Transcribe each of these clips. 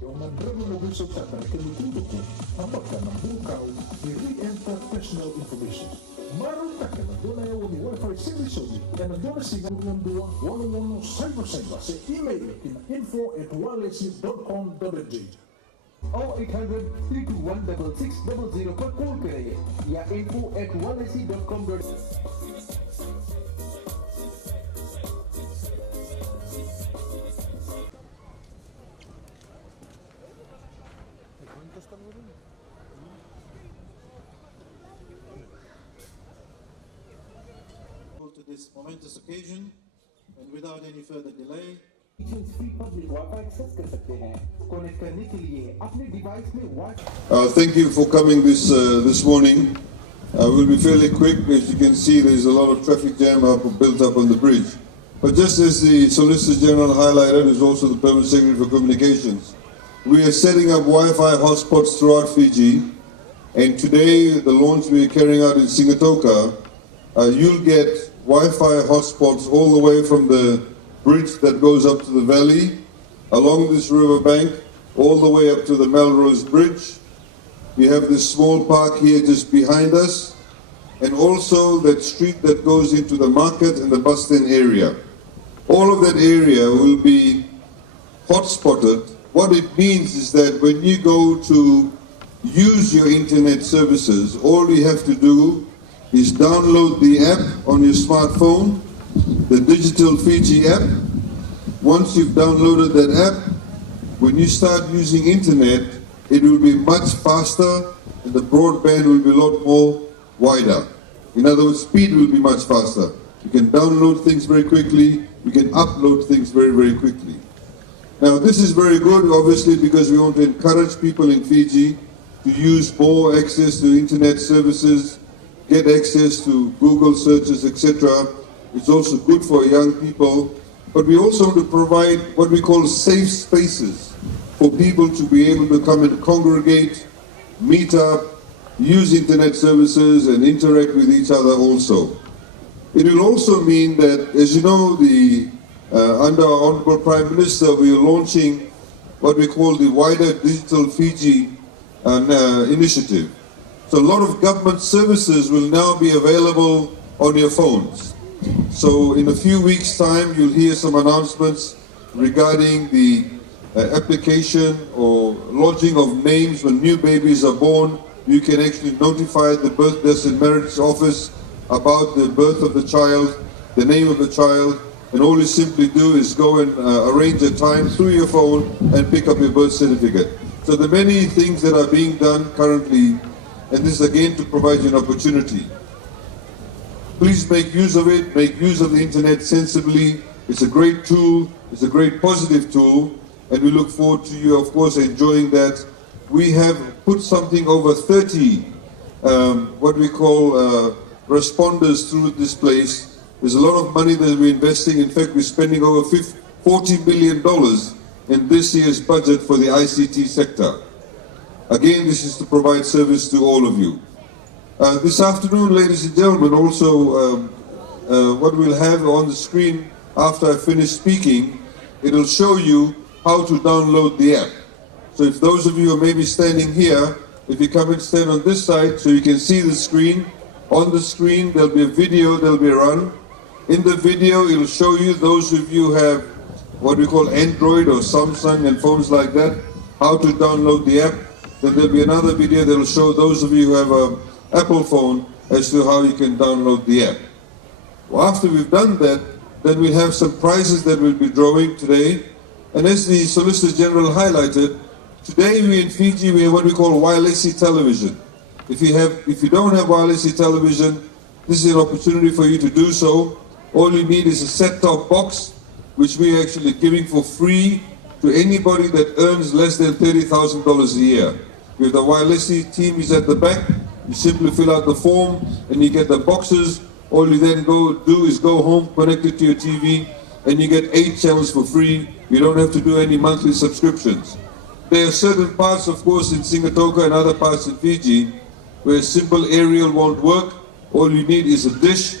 Yung madrago mo resulta na kinututo ko, habang ka ng bukaw, i-re-enter personal information. Maroon ka ka nandun na yung Wi-Fi service ka nandun na sigang ng duwa, walang cyber sa email info@wirelessy.com.mj or 800-321-6600 पर call करेंगे या info@wirelessy.com.mj to this momentous occasion, and without any further delay, free public WiFi access कर सकते हैं connect करने के लिए अपने डिवाइस में Thank you for coming this morning. We'll be fairly quick. As you can see, there's a lot of traffic jam built up on the bridge. But just as the Solicitor General highlighted, is also the Permanent Secretary for Communications, we are setting up Wi-Fi hotspots throughout Fiji. And today, the launch we are carrying out in Sigatoka, you'll get Wi-Fi hotspots all the way from the bridge that goes up to the valley, along this river bank, all the way up to the Melrose Bridge. We have this small park here just behind us, and also that street that goes into the market and the bus stand area. All of that area will be hotspotted. What it means is that when you go to use your internet services, all you have to do is download the app on your smartphone, the Digital Fiji app. Once you've downloaded that app, when you start using internet, it will be much faster and the broadband will be a lot more wider. In other words, speed will be much faster. You can download things very quickly, you can upload things very, very quickly. Now this is very good, obviously, because we want to encourage people in Fiji to use more access to internet services, get access to Google searches, etc. It's also good for young people, but we also want to provide what we call safe spaces for people to be able to come and congregate, meet up, use internet services and interact with each other also. It will also mean that, as you know, under our Honorable Prime Minister, we are launching what we call the wider Digital Fiji initiative. So a lot of government services will now be available on your phones. So in a few weeks' time, you'll hear some announcements regarding the application or lodging of names when new babies are born. You can actually notify the Birth, Deaths and Marriage Office about the birth of the child, the name of the child, and all you simply do is go and arrange a time through your phone and pick up your birth certificate. So there are many things that are being done currently, and this is again to provide you an opportunity. Please make use of it, make use of the internet sensibly. It's a great tool, it's a great positive tool, and we look forward to you, of course, enjoying that. We have put something over 30, what we call responders through this place. There's a lot of money that we're investing. In fact, we're spending over $40 million in this year's budget for the ICT sector. Again, this is to provide service to all of you. This afternoon, ladies and gentlemen, also what we'll have on the screen after I finish speaking, it'll show you how to download the app. So if those of you who may be standing here, if you come and stand on this side so you can see the screen, on the screen there'll be a video that'll be run. In the video, it'll show you, those of you who have what we call Android or Samsung and phones like that, how to download the app. Then there'll be another video that'll show those of you who have a Apple phone as to how you can download the app. Well, after we've done that, then we have some prizes that we'll be drawing today. And as the Solicitor General highlighted, today we in Fiji, we have what we call wirelessy television. If you don't have wirelessy television, this is an opportunity for you to do so. All you need is a set-top box, which we are actually giving for free to anybody that earns less than $30,000 a year. With the wirelessy team is at the back. You simply fill out the form and you get the boxes. All you then do is go home, connect it to your TV, and you get 8 channels for free. You don't have to do any monthly subscriptions. There are certain parts, of course, in Sigatoka and other parts in Fiji where simple aerial won't work. All you need is a dish,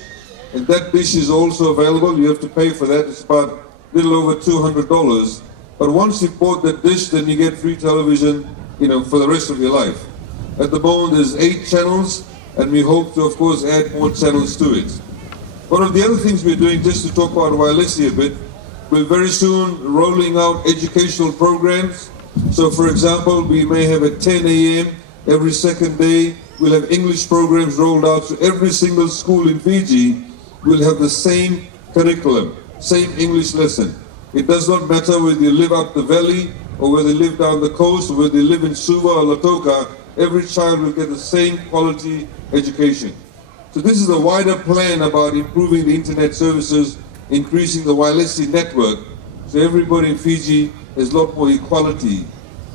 and that dish is also available. You have to pay for that. It's about a little over $200. But once you bought that dish, then you get free television, for the rest of your life. At the moment, there's 8 channels, and we hope to, of course, add more channels to it. One of the other things we're doing, just to talk about Wailesi a bit, we're very soon rolling out educational programs. So, for example, we may have at 10 a.m. every second day, we'll have English programs rolled out. So every single school in Fiji will have the same curriculum, same English lesson. It does not matter whether you live up the valley or whether you live down the coast or whether you live in Suva or Lautoka, every child will get the same quality education. So this is a wider plan about improving the internet services, increasing the Wailesi network, so everybody in Fiji has a lot more equality.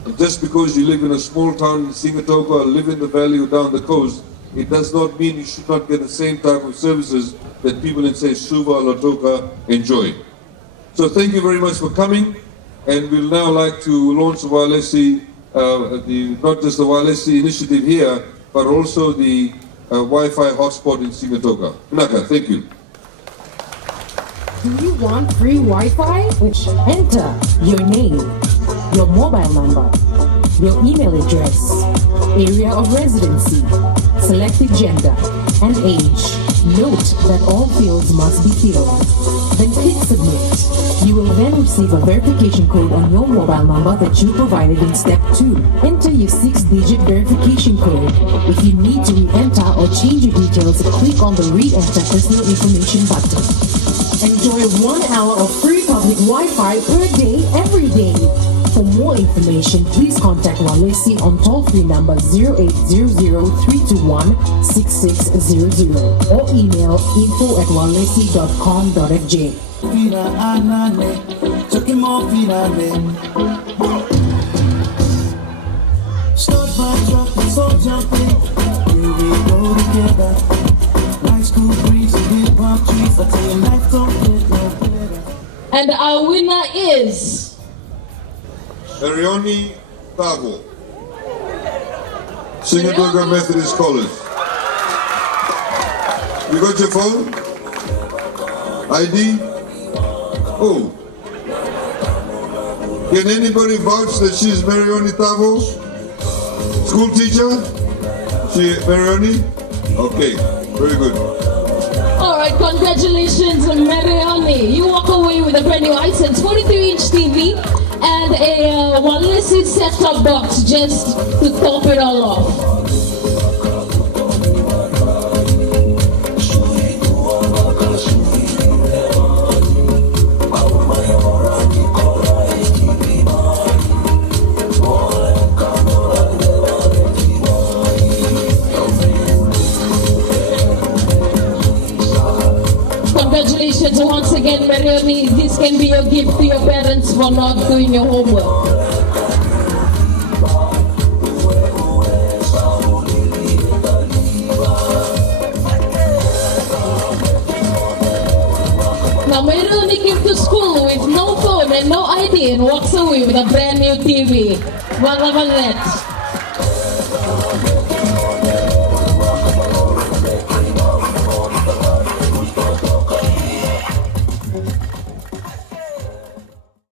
And just because you live in a small town in Sigatoka or live in the valley or down the coast, it does not mean you should not get the same type of services that people in, say, Suva or Lautoka enjoy. So thank you very much for coming, and we'll now like to launch the Wailesi, not just the Wailesi initiative here, but also the Wi-Fi hotspot in Sigatoka. Naka, thank you. Do you want free Wi-Fi? Enter your name, your mobile number, your email address, area of residency, selected gender, and age. Note that all fields must be filled. Then click submit. You will then receive a verification code on your mobile number that you provided in step 2. Enter your 6-digit verification code. If you need to re-enter or change your details, click on the re-enter personal information button. Enjoy 1 hour of free public Wi-Fi per day, every day. For more information, please contact Wailesi on toll-free number 0800-321-6600 or email info@wailesi.com.fj. Start my truck, so jumping. Here we go together. Nice cool breeze and big palm trees. I tell you, life don't get no better. And our winner is Arioni Tavo, Sigatoka Methodist College. You got your phone? ID? Oh. Can anybody vouch that she's Marioni Tavo? School teacher? She Marioni? Okay, very good. all right. Congratulations, Marioni. You walk away with a brand new iSense 43-inch TV and a Wailesi set-top box just to top it all off. Congratulations once again, Marioni. This can be your gift to your parents for not doing your homework. Now, Marioni came to school with no phone and no ID and walks away with a brand new TV. Wala malet.